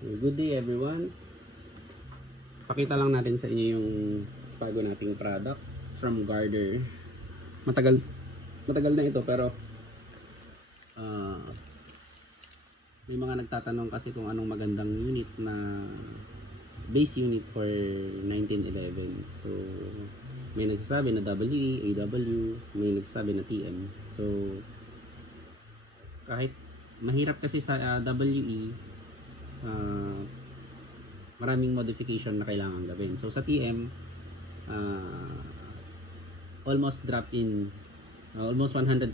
Good day everyone. Pakita lang natin sa inyo yung bago nating product from Garder. Matagal na ito pero may mga nagtatanong kasi kung anong magandang unit na base unit for 1911. So may nagsasabi na WE, AW, may nagsasabi na TM. So kahit mahirap kasi sa WE, maraming modification na kailangan gawin. So sa TM, almost drop in almost 100%,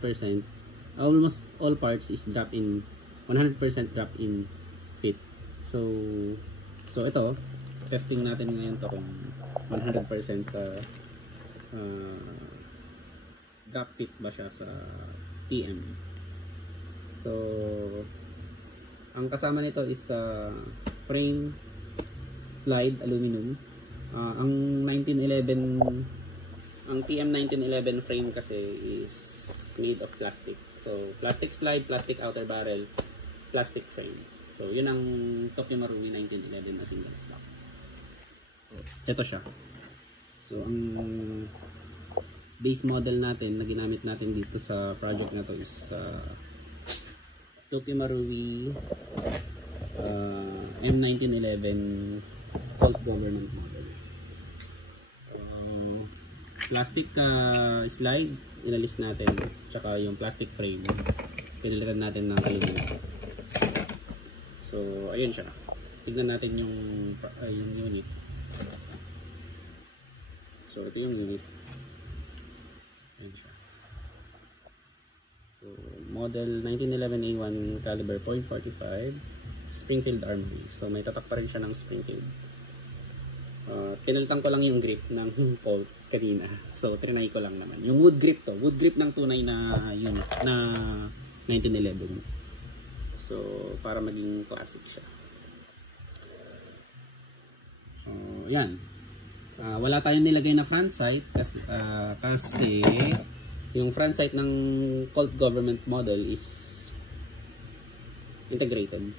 almost all parts is drop in 100% drop in fit. So ito, testing natin ngayon to kung 100% drop fit ba siya sa TM. So ang kasama nito is frame, slide, aluminum. Ang 1911, ang TM 1911 frame kasi is made of plastic. So plastic slide, plastic outer barrel, plastic frame. So yun ang Tokyo Marui 1911 na single stock. Ito siya. So ang base model natin na ginamit natin dito sa project na to is Tokyo Marui M1911 Colt Government model. Plastic slide inalis natin, tsaka yung plastic frame pinalitan natin ng aluminum. So ayun siya. Tignan natin yung unit. So ito yung unit. Ayun siya. So model 1911 A1 caliber .45 Springfield Armory. So may tatak pa rin siya ng Springfield. Pinalitan ko lang yung grip ng Colt kanina. So trinay ko lang naman. Yung wood grip to. Wood grip ng tunay na unit na 1911. So para maging classic siya. So yan. Wala tayong nilagay na front sight kasi yung front sight ng Colt Government model is integrated.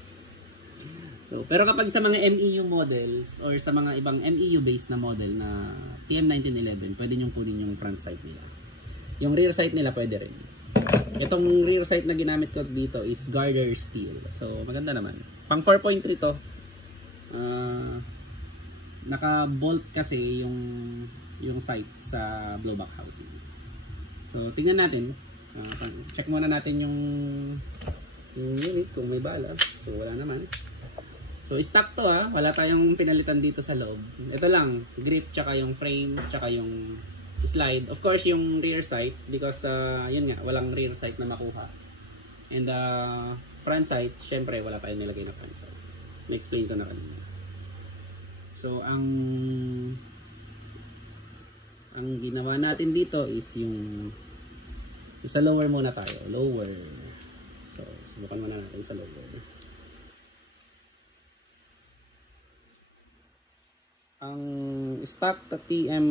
So, pero kapag sa mga MEU models or sa mga ibang MEU based na model na TM1911, pwede nyo kunin yung front sight nila. Yung rear sight nila pwede rin. Itong rear sight na ginamit ko dito is Garder steel. So maganda naman. Pang 4.3 to. Naka-bolt kasi yung sight sa blowback housing. So tingnan natin. Check muna natin yung unit kung may bala. So wala naman. So stock to wala tayong pinalitan dito sa loob. Ito lang, grip tsaka yung frame tsaka yung slide. Of course yung rear sight because yun nga, walang rear sight na makuha. And front sight, syempre wala tayong nilagay na front sight. Na-explain ko na kanina. So ang ginawa natin dito is yung sa lower muna tayo. Lower. So subukan muna natin sa lower. Ang stock TM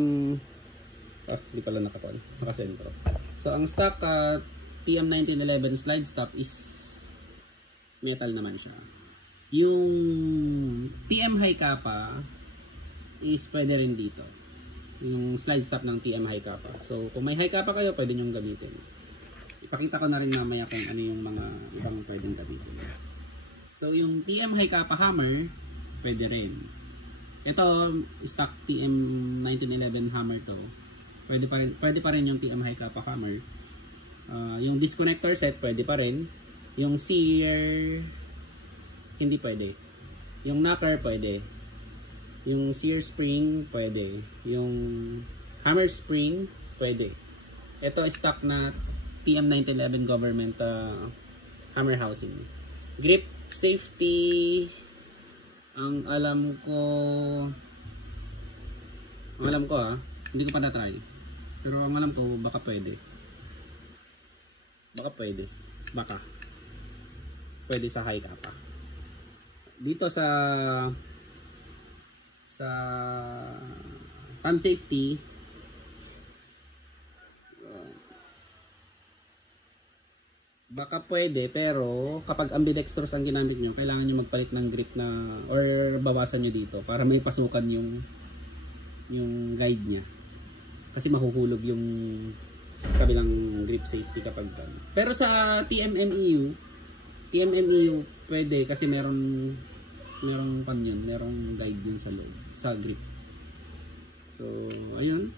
di pala nakasentro. So ang stock TM 1911 slide stop is metal naman siya. Yung TM high kappa is pwede rin dito. Yung slide stop ng TM high kappa. So kung may high kappa kayo, pwede nyo gamitin. Ipakita ko na rin mamaya kung ano yung mga ibang pwedeng gamitin. So yung TM high kappa hammer, pwede rin. Ito, stock TM 1911 hammer to. Pwede pa rin yung TM high kappa hammer. Yung disconnector set, pwede pa rin. Yung sear, hindi pwede. Yung knocker, pwede. Yung sear spring, pwede. Yung hammer spring, pwede. Ito, stock na TM 1911 government hammer housing. Grip, safety, ang alam ko hindi ko pa na-try. Pero ang alam ko baka pwede. Pwede sa high kappa. Dito sa pump safety, Baka pwede, pero kapag ambidextrous ang ginamit nyo, kailangan nyo magpalit ng grip na, or bawasan nyo dito para may pasukan yung guide niya. Kasi mahuhulog yung kabilang grip safety kapag pero sa TMMEU pwede kasi merong pan yun, merong guide yun sa loob, sa grip. So, ayun.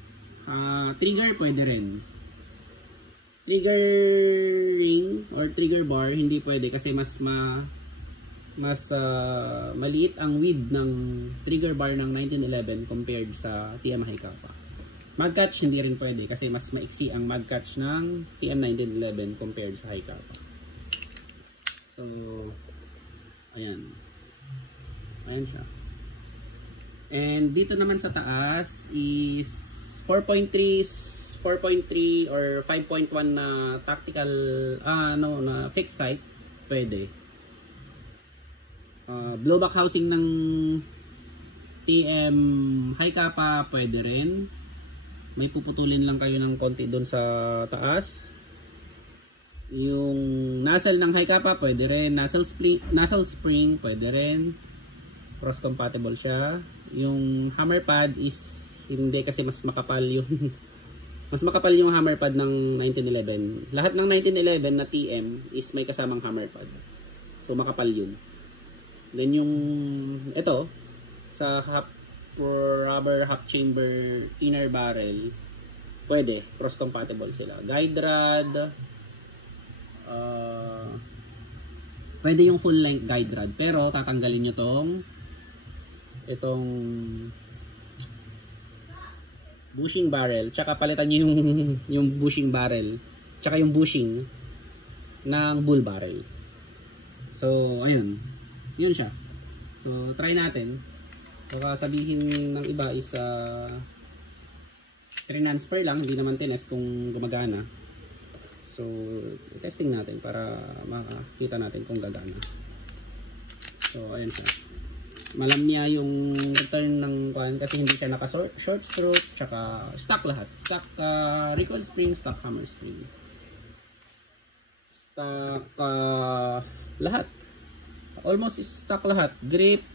Trigger pwede rin. Trigger ring or trigger bar hindi pwede kasi mas maliit ang width ng trigger bar ng 1911 compared sa TM High Kappa. Mag catch hindi rin pwede kasi mas maiksi ang mag catch ng TM 1911 compared sa High Kappa. So, ayan siya. And dito naman sa taas is 4.3 or 5.1 na tactical na fixed sight pwede. Blowback housing ng TM High Kappa pwede rin. May puputulin lang kayo ng konti doon sa taas. Yung nozzle ng High Kappa pwede rin. Nozzle spring pwede rin. Cross compatible siya. Yung hammer pad is hindi kasi mas makapal yung mas makapal yung hammer pad ng 1911. Lahat ng 1911 na TM is may kasamang hammer pad. So makapal yun. Then yung ito sa rubber half chamber inner barrel pwede, cross compatible sila. Guide rod pwede yung full length guide rod pero tatanggalin nyo itong bushing barrel, tsaka palitan nyo yung bushing barrel, tsaka yung bushing ng bull barrel. So, ayun. Yun siya. So, try natin. Baka sabihin ng iba is transfer lang, hindi naman tinest kung gumagana. So, testing natin para makakita natin kung gagana. So, ayun siya. Malam niya yung return ng kuan kasi hindi siya naka short stroke, tsaka stock lahat. Stock recoil spring, stock hammer spring. Stock lahat. Almost stock lahat. Grip,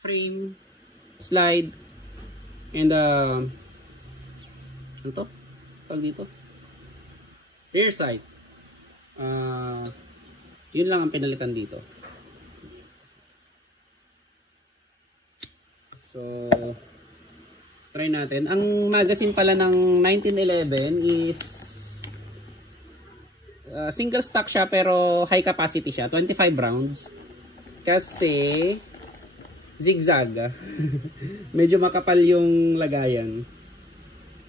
frame, slide, and ano to? Tawag dito? Rear sight. Yun lang ang pinalitan dito. So, try natin. Ang magazine pala ng 1911 is single stock siya pero high capacity siya. 25 rounds. Kasi zigzag. Medyo makapal yung lagayan.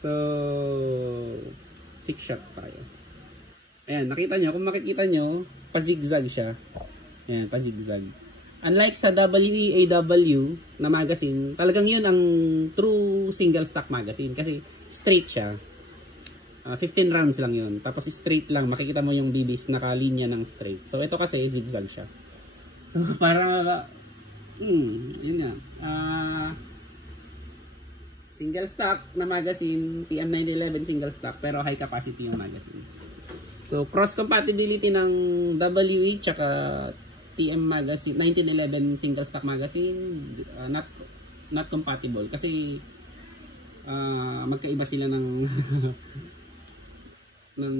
So, 6 shots tayo. Ayan, nakita nyo. Kung makikita nyo, pa-zigzag siya. Ayan, pa-zigzag. Unlike sa WEAW na magazine, talagang yun ang true single stock magazine kasi straight siya. 15 rounds lang yun. Tapos straight lang. Makikita mo yung bibis nakalinya ng straight. So ito kasi zigzag siya. So para yun nga. Single stock na magazine, TM911 single stock pero high capacity yung magazine. So cross compatibility ng WE tsaka TM magazine 1911 single stock magazine not compatible kasi magkaiba sila ng ng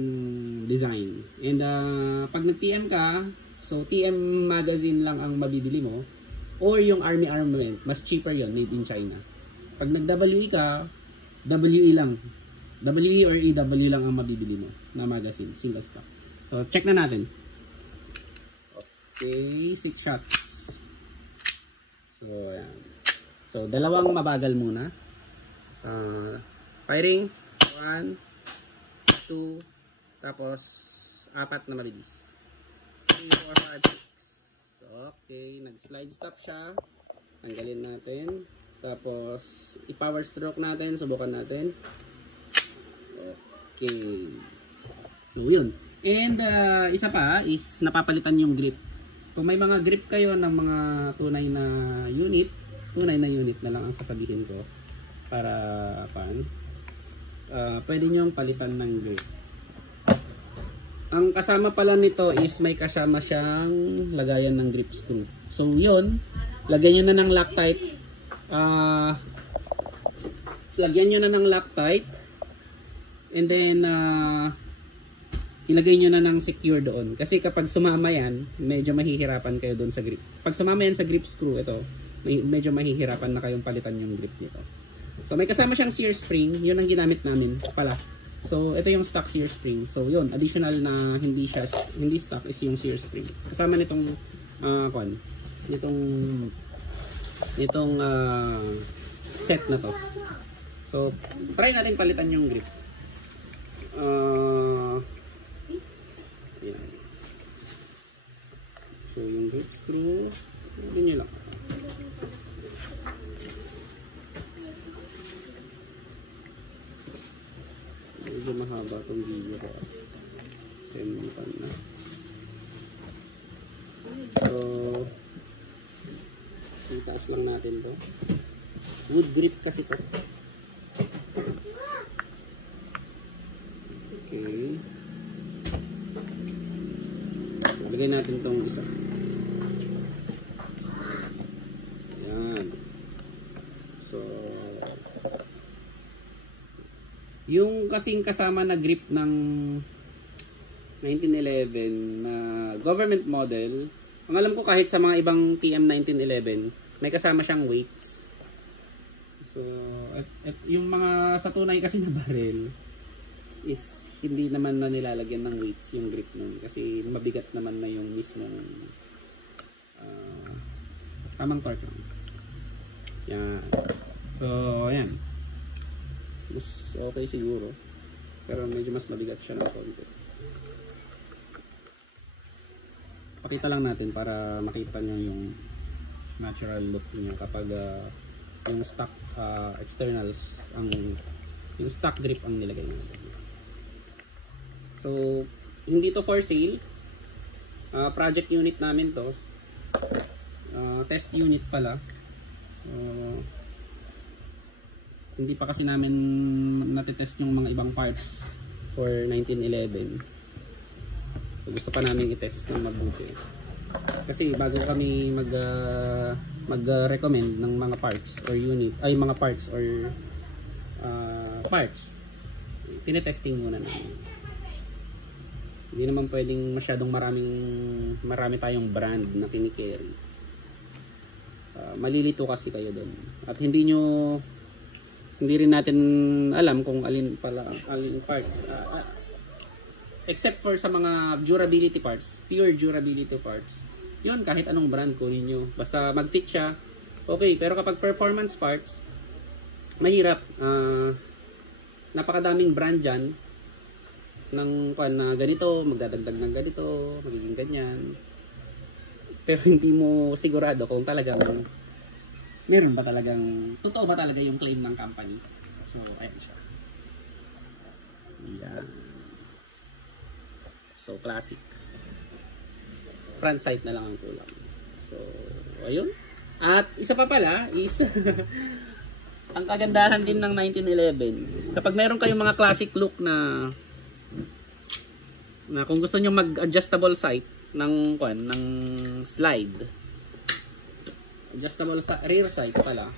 design. And pag nag-TM ka, so TM magazine lang ang mabibili mo or yung Army Armament, mas cheaper yon, made in China. Pag nag-WE ka, WE lang. WE or EW lang ang mabibili mo na magazine, single stock. So check na natin. Okay, 6 shots. So, ayan. So, dalawang mabagal muna. Firing. 1, 2, tapos 4 na mabilis. 3, 4, 5, 6. Okay, nag-slide stop siya. Tanggalin natin. Tapos, i-power stroke natin. Subukan natin. Okay. So, yun. And, isa pa is napapalitan yung grip. Kung may mga grip kayo ng mga tunay na unit na lang ang sasabihin ko para pwede nyo palitan ng grip. Ang kasama pala nito is may kasama siyang lagayan ng grip screw. So yun, lagyan nyo na ng Loctite. Lagyan nyo na ng Loctite. And then, ilagay nyo na ng secure doon. Kasi kapag sumama yan, medyo mahihirapan kayo doon sa grip. Pag sumama yan sa grip screw, ito, medyo mahihirapan na kayong palitan yung grip nito. So may kasama siyang sear spring. Yun ang ginamit namin pala. So, ito yung stock sear spring. So, yun. Additional na hindi stock is yung sear spring. Kasama nitong, nitong set na to. So, try natin palitan yung grip. Ayan. So, yung grip screw, yun nyo lang. Medyo mahaba itong video ko. 10 minutes na. So, itaas lang natin to. Wood grip kasi to. Okay. So, lagay natin tong isa. Ayan. So, yung kasing kasama na grip ng 1911 na government model, ang alam ko kahit sa mga ibang TM 1911, may kasama siyang weights. So, yung mga sa tunay kasi na barrel is hindi naman na nilalagyan ng weights yung grip nun kasi mabigat naman na yung mismong tamang torque lang. Yan. So, ayan. Mas okay siguro. Pero medyo mas mabigat siya ng konti. Pakita lang natin para makita nyo yung natural look niya kapag yung stock externals, yung stock grip ang nilagay natin. So, hindi to for sale. Project unit namin to. Test unit pala. Hindi pa kasi namin natetest yung mga ibang parts for 1911. So, gusto pa namin i-test ng mabuti. Kasi bago kami mag-recommend ng mga parts or unit, ay mga parts or parts, tinetesting muna namin. Hindi naman pwedeng masyadong marami tayong brand na kinikerry. Malilito kasi kayo doon. At hindi rin natin alam kung alin parts. Except for sa mga durability parts, pure durability parts. Yun, kahit anong brand kunin nyo. Basta mag-fit siya, okay. Pero kapag performance parts, mahirap. Napakadaming brand dyan ng na ganito, magdadagdag ng ganito, magiging ganyan. Pero hindi mo sigurado kung talagang meron ba talagang, totoo ba talaga yung claim ng company. So, ayan siya. Yan. So, classic. Front sight na lang ang kulang. So, ayun. At isa pa pala is ang kagandahan din ng 1911. Kapag meron kayong mga classic look na kung gusto nyo mag-adjustable sight ng slide, adjustable sa rear sight pala,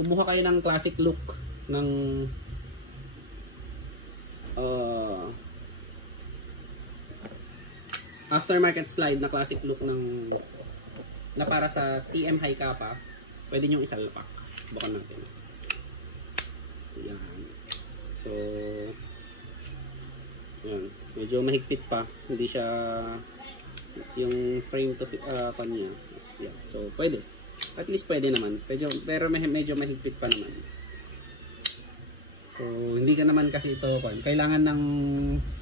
kumuha kayo ng classic look ng aftermarket slide na classic look na para sa TM High Kappa, pwede nyo isalpak. Subukan natin. Yan. So, yan. Medyo mahigpit pa. Hindi siya yung frame to kanya. Yan. So, pwede. At least pwede naman. Pero medyo mahigpit pa naman. So, hindi ka naman kasi ito, kailangan ng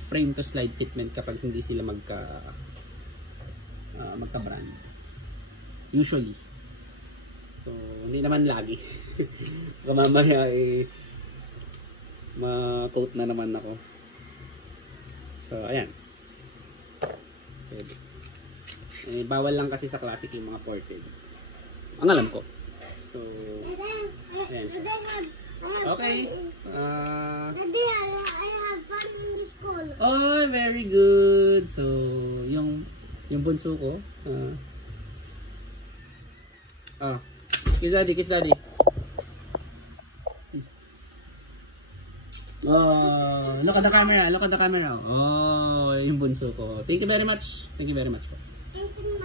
frame to slide fitment kapag hindi sila magka-brand. Usually. So, hindi naman lagi. Mamaya ma-quote na naman ako. So, ayan. Pwede. Bawal lang kasi sa classic yung mga ported. Ang alam ko. So, ayan siya. Okay. Daddy, I have English school. Oh, very good. So, yung bunso ko. Kiss daddy, kiss daddy. Oh, look at the camera, look at the camera. Oh, yung bunso ko. Thank you very much. Thank you very much po.